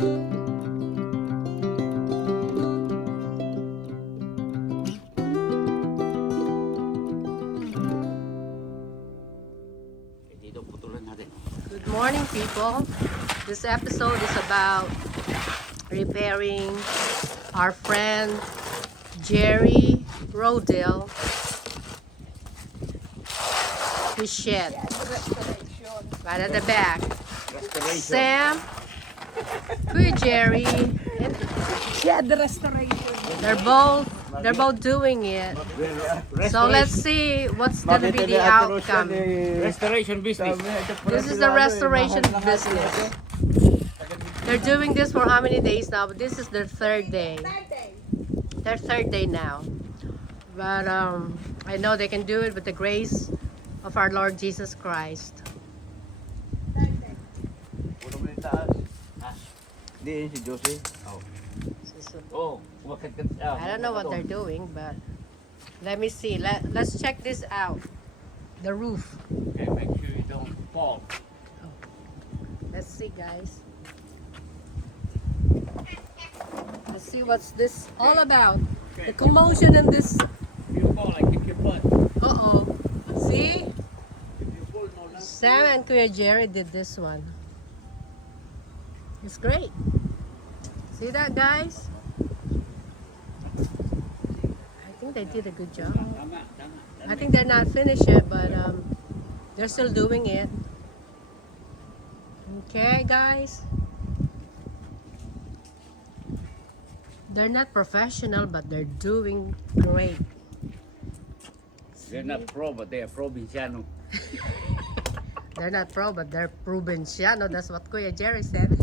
Good morning, people. This episode is about repairing our friend Jerry Rodale, his shed right at the back. Sam, Kuya Jerry, and Shed restoration. they're both doing it. So let's see what's gonna be the outcome. Restoration business. This is the restoration business. They're doing this for how many days now? But this is their third day. Their third day now. But I know they can do it with the grace of our Lord Jesus Christ. Di si Josie. Oh, I don't know what they're doing, but let me see. Let's check this out. The roof. Okay, make sure you don't fall. Let's see, guys. Let's see what's this all about. The commotion in this. If you fall, I kick your butt. Uh-oh. See? If you fall, no last. Sam and Kuya Jerry did this one. It's great. See that, guys? I think they did a good job. Tama. I think they're not finished yet, but they're still doing it. Okay, guys. They're not professional, but they're doing great. They're not pro, but they are provinciano. They're not pro, but they're provinciano. That's what Kuya Jerry said.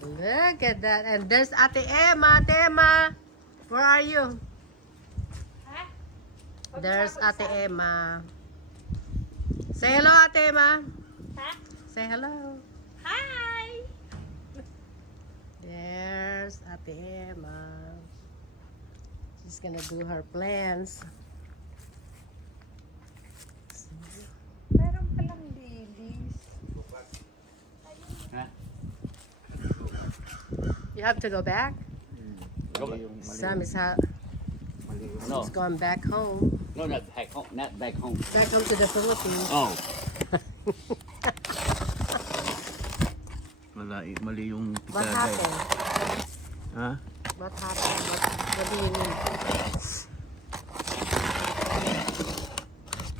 Look at that. And there's Ate Emma. Ate Emma, where are you? There's Ate Emma. Say hello, Ate Emma. Say hello. Hi! There's Ate Emma. She's gonna do her plans. Meron palang lilies. Ha? You have to go back? Go back. Sam is No, he's going back home. no, not back home. Not back home. Back home to the Philippines. Oh. Mali yung What happened? Ha? What happened? What do you need?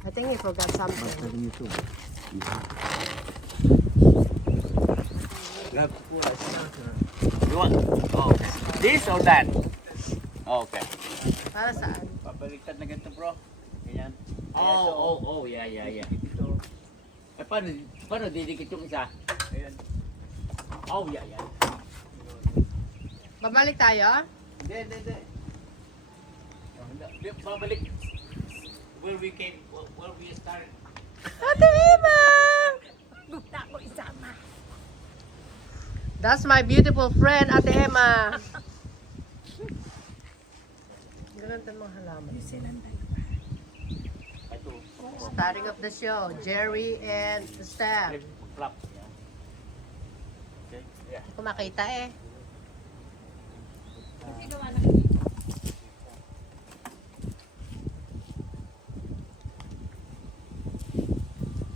I think he forgot something. YouTube. You want? Oh, okay. This or that? Oh, okay. Para saan? Papaliktad na ganito, bro. Ganyan. Oh, yeah. Ito. Eh, paano didikit yung isa? Ayan. Oh, yeah. Babalik tayo? Hindi. Pabalik. Where we started. Ate Emma! Gusto ko isama. That's my beautiful friend, Ate Emma. Ganun mga halaman. Ito. Starting of the show, Jerry and the staff. Flap. Okay. Yeah. Hindi ko makita eh. Sino nga nakikita?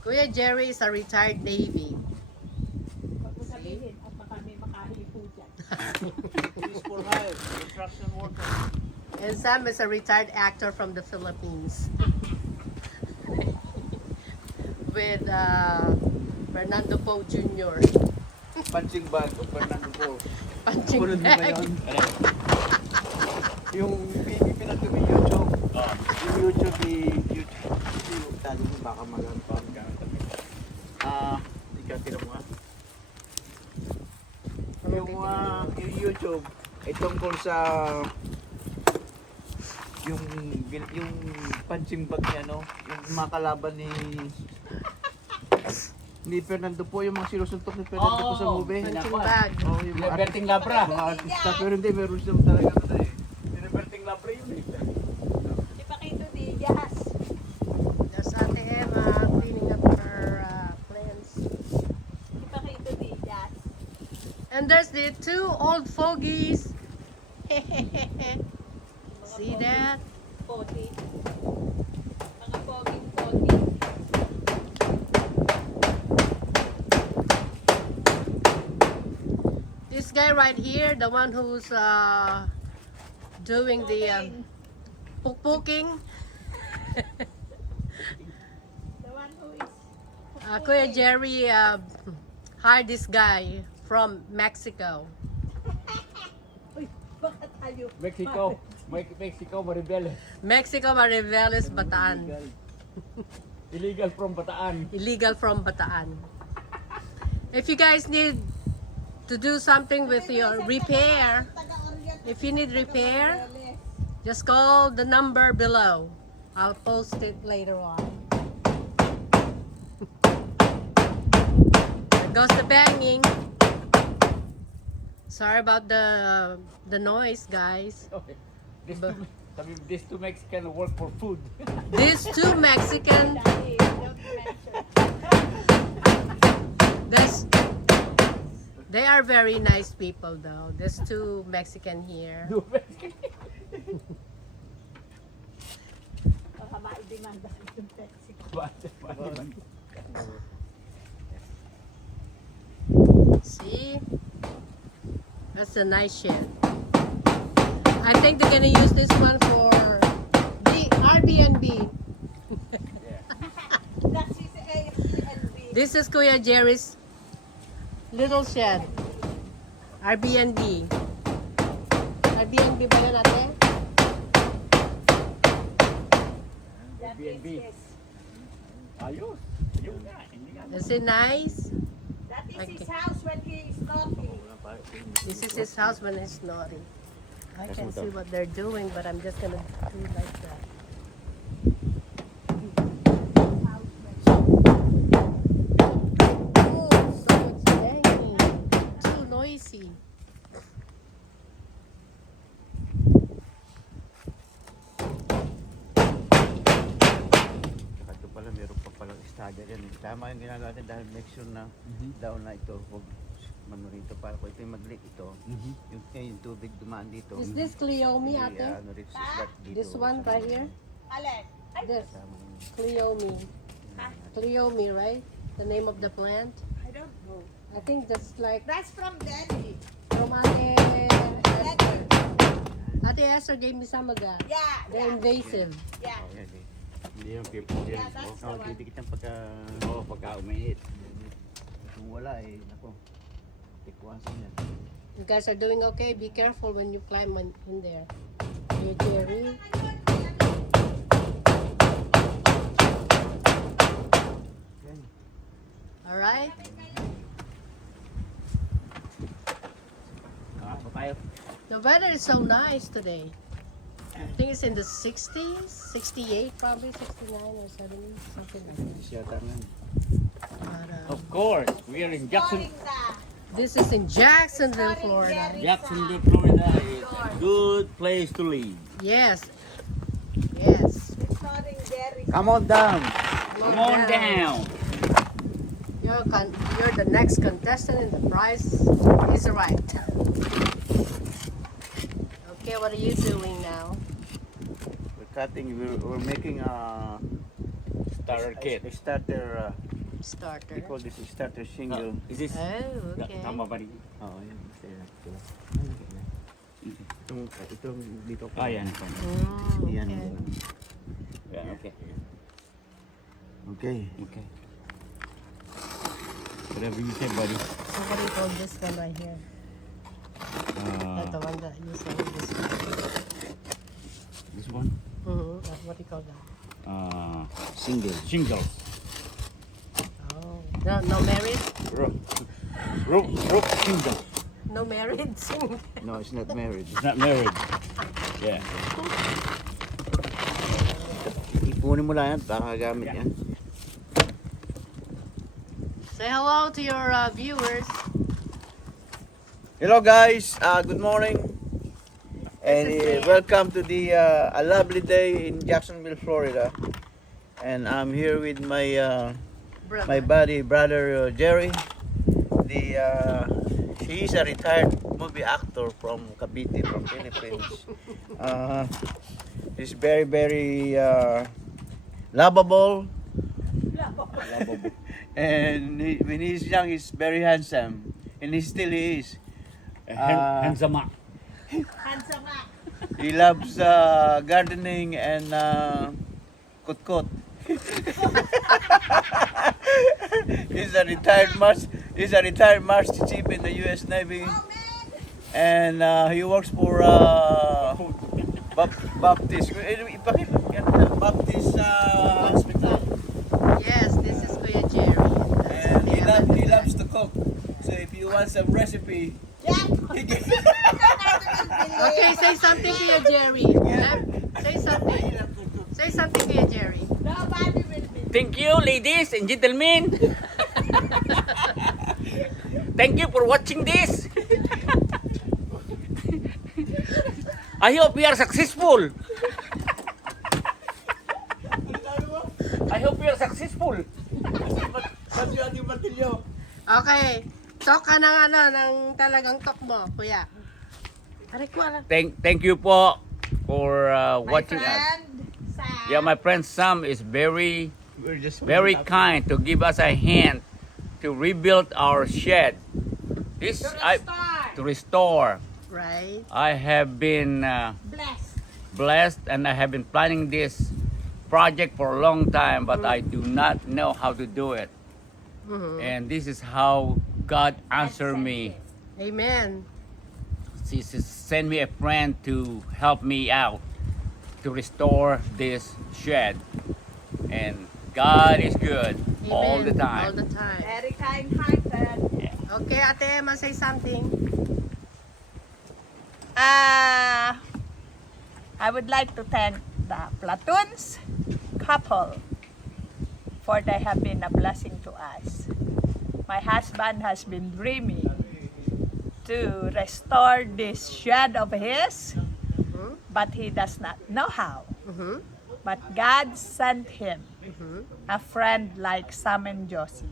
Kuya Jerry is a retired Navy. Huwag mo sabihin at baka may makahipo dyan. Peaceful hive. Construction worker. And Sam is a retired actor from the Philippines. With Fernando Poe Jr. Punching bag o Fernando po. Punching Sunod mo ba bag. yun? Yung pinag yung YouTube. Yung YouTube yung talo mo baka magampang ka. Hindi ka tinamuha. Yung YouTube ay tungkol sa yung punching bag niya, no? Yung mga kalaban ni Fernando po, yung mga sinusuntok ni Fernando po sa movie. Punching bag. Oh, yung mga Liberting Labra. mga artista, pero hindi, meron silang talaga na eh. Liberting Labra yun eh. Ipakito Diaz. There's Ate Emma cleaning up her plants. Ipakito And there's the two old fogies. See that? Pogi. Mga pogi. This guy right here, the one who's doing the pukpuking. The one who is... Kuya Jerry hired this guy from Mexico. Uy, baka tayo. Mexico. Mexico, Maribeles. Mexico, Mariveles, Bataan. Illegal from Bataan. Illegal from Bataan. If you guys need to do something with your repair, if you need repair, just call the number below. I'll post it later on. There goes the banging. Sorry about the noise, guys. Okay. These two Mexican work for food. These two Mexican, Daddy, don't mention. this, they are very nice people though. There's two Mexican here. Two Mexican. Baka maidemanda yung Mexico. See? That's a nice shed. I think they're gonna use this one for the Airbnb. That's his Airbnb. This is Kuya Jerry's little shed. Airbnb. Airbnb ba yan natin? That Airbnb. is his. Ayos. Ayun nga. Hindi nga. Is it nice? That is Okay. his house when he is naughty. This is his house when it's naughty. I can see what they're doing, but I'm just gonna do like that. Oh, so it's banging. Too noisy. Saka ito pala, meron pa palang stagger yan. Tama yung ginagawa natin dahil make sure na down na ito. Huwag mano rito para kung ito yung mag-leak ito. Yung tubig dumaan dito. Is this Cleomi, Hindi, ate? ano, rin, slot dito. This one right here? Alec, ay, This. Tama yun. Cleomi. Cleomi, right? The name of the plant? I don't know. I think that's like That's from Daddy. from Ate Letter. Esther. Ate Esther gave me some of that. Yeah, They're invasive. yeah. Oh, yan eh. Hindi yung people din. Yeah, that's the Oh, one. didikit ang pagka... Oo, pagka umiit. Kung wala eh, nako. Tikwasan yan. You guys are doing okay. Be careful when you climb in there. Kuya Jerry. Yan. All right. Kaso tayo. The weather is so nice today. I think it's in the 60s, 68 probably, 69 or 70, something like that. Siyata nga. But, Of course, we are in Jackson, Florida. this is in Jacksonville, Florida. Jacksonville, Florida. It's a good place to live. Yes. Yes. It's starting very. Come on down! Come on down. You're the next contestant and the prize is right. Okay, what are you doing now? We're cutting, we're making a Starter kit. A starter, Starter. we call this a starter shingle. Is this? Oh, okay. Tama ba rin? Oo, yan. Itong dito. Ah, yan. Yan. Okay. Yan, okay. Okay. Okay. Whatever you say, buddy. So what do you call this one right here? That's the one that you said. This one? What do you call that? Single. Shingles. Oh, no married? Rope shingles. No married? No, it's not married. It's not married. Yeah. Ipunin mo lang yan, baka gamit yan. Say hello to your viewers. Hello guys, good morning. And This is welcome to the a lovely day in Jacksonville, Florida. And I'm here with my Brother. my buddy brother Jerry. The He's a retired movie actor from Cavite, from Philippines. He's very, very lovable. And when he's young, he's very handsome. And he still is. Handsome. Handsome nga. He loves gardening and kutkot. He's a retired Master Chief in the U.S. Navy, and he works for Baptist Hospital. Yes, this is Kuya Jerry. And he loves to cook. So if you want some recipe, he can. Okay, say something, Kuya Jerry. Say something. Say something, Kuya Jerry. Nobody will be. Thank you, ladies and gentlemen. Thank you for watching this. I hope we are successful. I hope we are successful. Okay. Talk ka ng talagang talk mo, Kuya. Aray ko, alam. Thank you po for watching us. Friend, Sam. Yeah, my friend Sam is very We're just very kind to give us a hand to rebuild our shed. This to restore. Right? I have been Blessed. blessed and I have been planning this project for a long time, but I do not know how to do it. Mhm. And this is how God answered me. Amen. He sent me a friend to help me out to restore this shed. And God is good all the Amen. All time. the time. Very kind-hearted. Okay, Ate Emma, say something. I would like to thank the Platoons couple for they have been a blessing to us. My husband has been dreaming to restore this shed of his, but he does not know how. Mhm. But God sent him Mhm. a friend like Sam and Josie.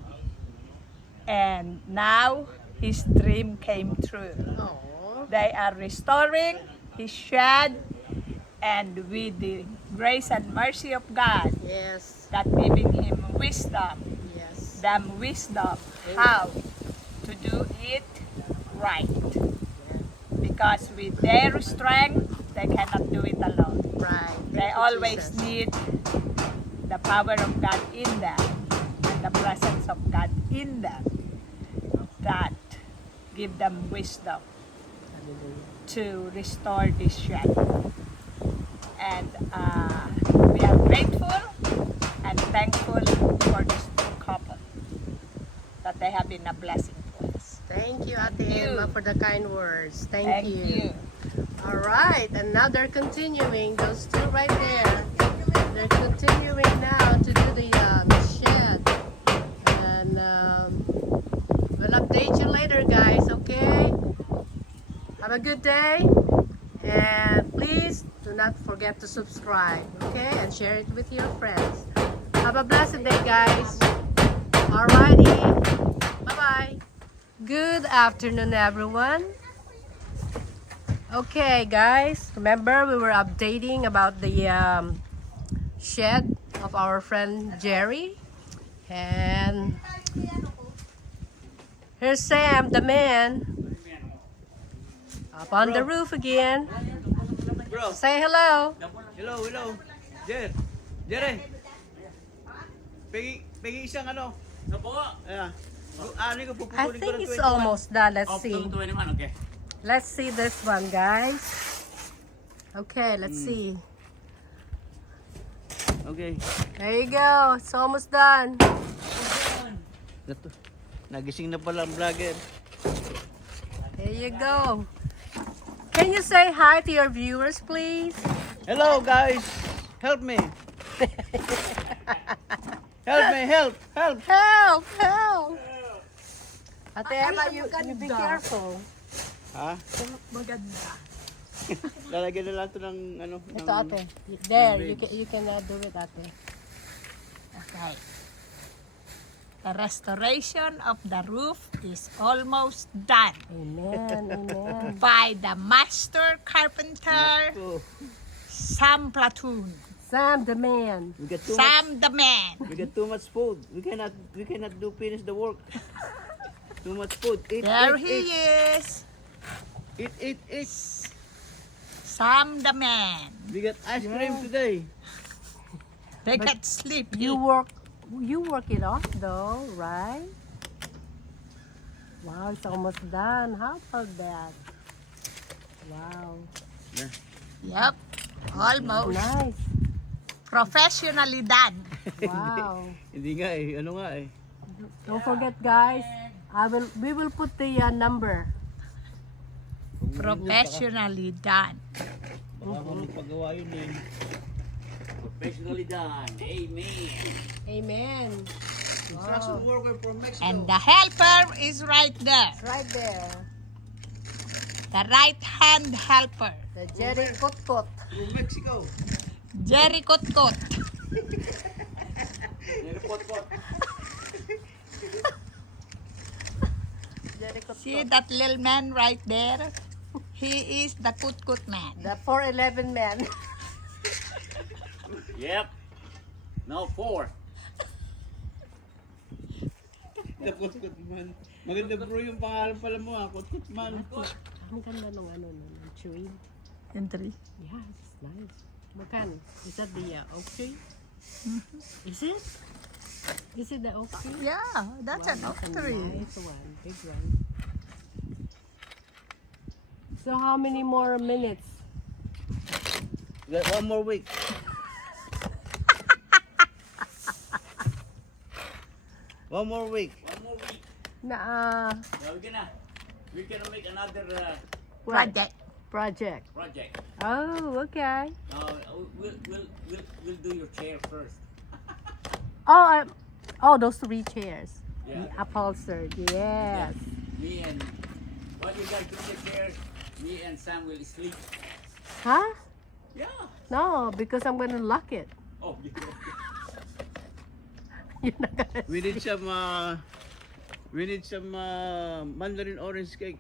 And now his dream came true. Oh. They are restoring his shed, and with the grace and mercy of God, Yes. God giving him wisdom, Yes. them wisdom how to do it right. Because with their strength, they cannot do it alone. Right. They Thank you, always Jesus. need the power of God in them and the presence of God in them that give them wisdom to restore this shed. And we are grateful and thankful for this new couple that they have been a blessing to us. Thank you, Ate you. Emma, for the kind words. Thank, Thank you. you. All right, and now they're continuing. Those two right there. They're continuing now to do the shed. And we'll update you later, guys, okay? Have a good day. And please do not forget to subscribe, okay? And share it with your friends. Have a blessed day, guys. Alrighty. Bye-bye. Good afternoon, everyone. Okay, guys. Remember, we were updating about the shed of our friend Jerry. And here's Sam, the man, up on the roof again. Bro, Say hello. hello. Jerry. Pegi isang ano. Ayan. Ano ko I pupunin ko think ng it's 21. almost done. Let's see. Okay. Let's see this one, guys. Okay, let's see. Okay. There you go. It's almost done. Ito. Nagising na pala ang vlogger. There you go. Can you say hi to your viewers, please? Hello guys. Help me. Help. Help! Help! Ate Emma, you be careful. Ha? Maganda. Lalagyan na lang ito ng ano. Ito, ate. There, you can do it, ate. Okay. The restoration of the roof is almost done Amen, amen. by the master carpenter Oh, Sam Platoon. Sam the man. we got too much. Sam the man. We got too much food. We cannot finish the work. Too much food. Eat, There eat, he eat. is. Eat. Sam the man. We got ice cream today. They can sleep. You work it off though, right? Wow, it's almost done. How about that? Wow. Yep. Almost. Nice. Professionally done. Wow. Hindi nga eh. Ano nga eh. Don't forget guys, we will put the number. Professionally done. Baka magpagawa yun eh. Professionally done. Amen. Amen. Construction worker from Mexico. And the helper is right there. Right there. The right hand helper. The Jerry Kot. From Mexico. Jerry Kotkot. Jerry Kot. See that little man right there? He is the Kotkot man. The 4'11" man. Yep. No, 4. The Kutkut Man. Maganda bro yung pangalan pala mo ha. Kutkut Man. Ang ganda nung ng tree. In three. Yeah, it's nice. Magkano? Is that the oak tree? Is it? Is it the oak tree? Yeah, that's an oak That's a tree. nice one, big one. So how many more minutes? We got one more week. One more week. Na We're gonna make another Project. project. project. Oh, okay. We'll do your chair first. Oh, those 3 chairs. Yeah. Upholstered. Yes. Me and while you guys do the chairs, me and Sam will sleep. Huh? Yeah. No, because I'm gonna lock it. Oh, yeah. You're not gonna. We need some mandarin orange cake.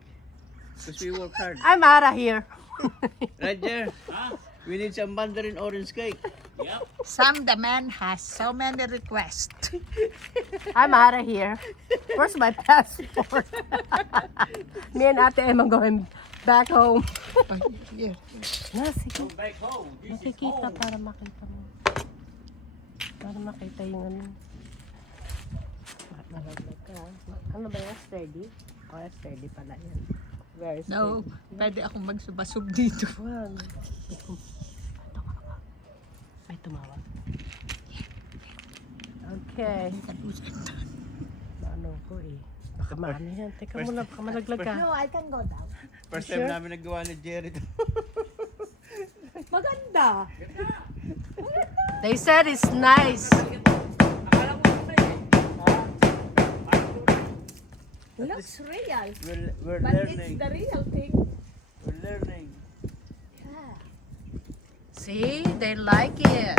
Because we work hard. I'm out of here. Right there. Huh? We need some mandarin orange cake. Yep. Sam the man has so many requests. I'm out of here. Where's my passport? Me and Ate Emma going back home. Here. Na, sige. Go back home. This is Nakikita home. para makita mo. Para makita yung ano. Malaglag ka. Ano ba yung sturdy? Oh, sturdy pala yan. Very sturdy. No, pwede akong magsubasog dito. Wag. Ay, tumawa. Okay. Ano ko eh. Baka maano yan. Teka muna, baka malaglag ka. No, I can go down. First You time sure? namin nagawa ni Jerry. Maganda. They said it's nice. Looks real. We're But learning. it's the real thing. We're learning. See, they like it.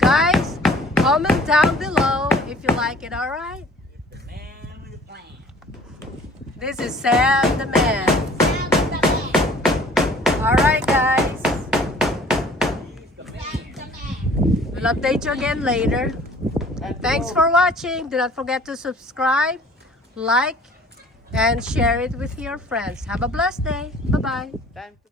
Guys, comment down below if you like it, alright? The man with the plan. This is Sam the man. Sam the man. Alright, guys. He's the man. Sam the man. We'll update you again later. Thanks for watching. Do not forget to subscribe, like, and share it with your friends. Have a blessed day. Bye-bye. Time to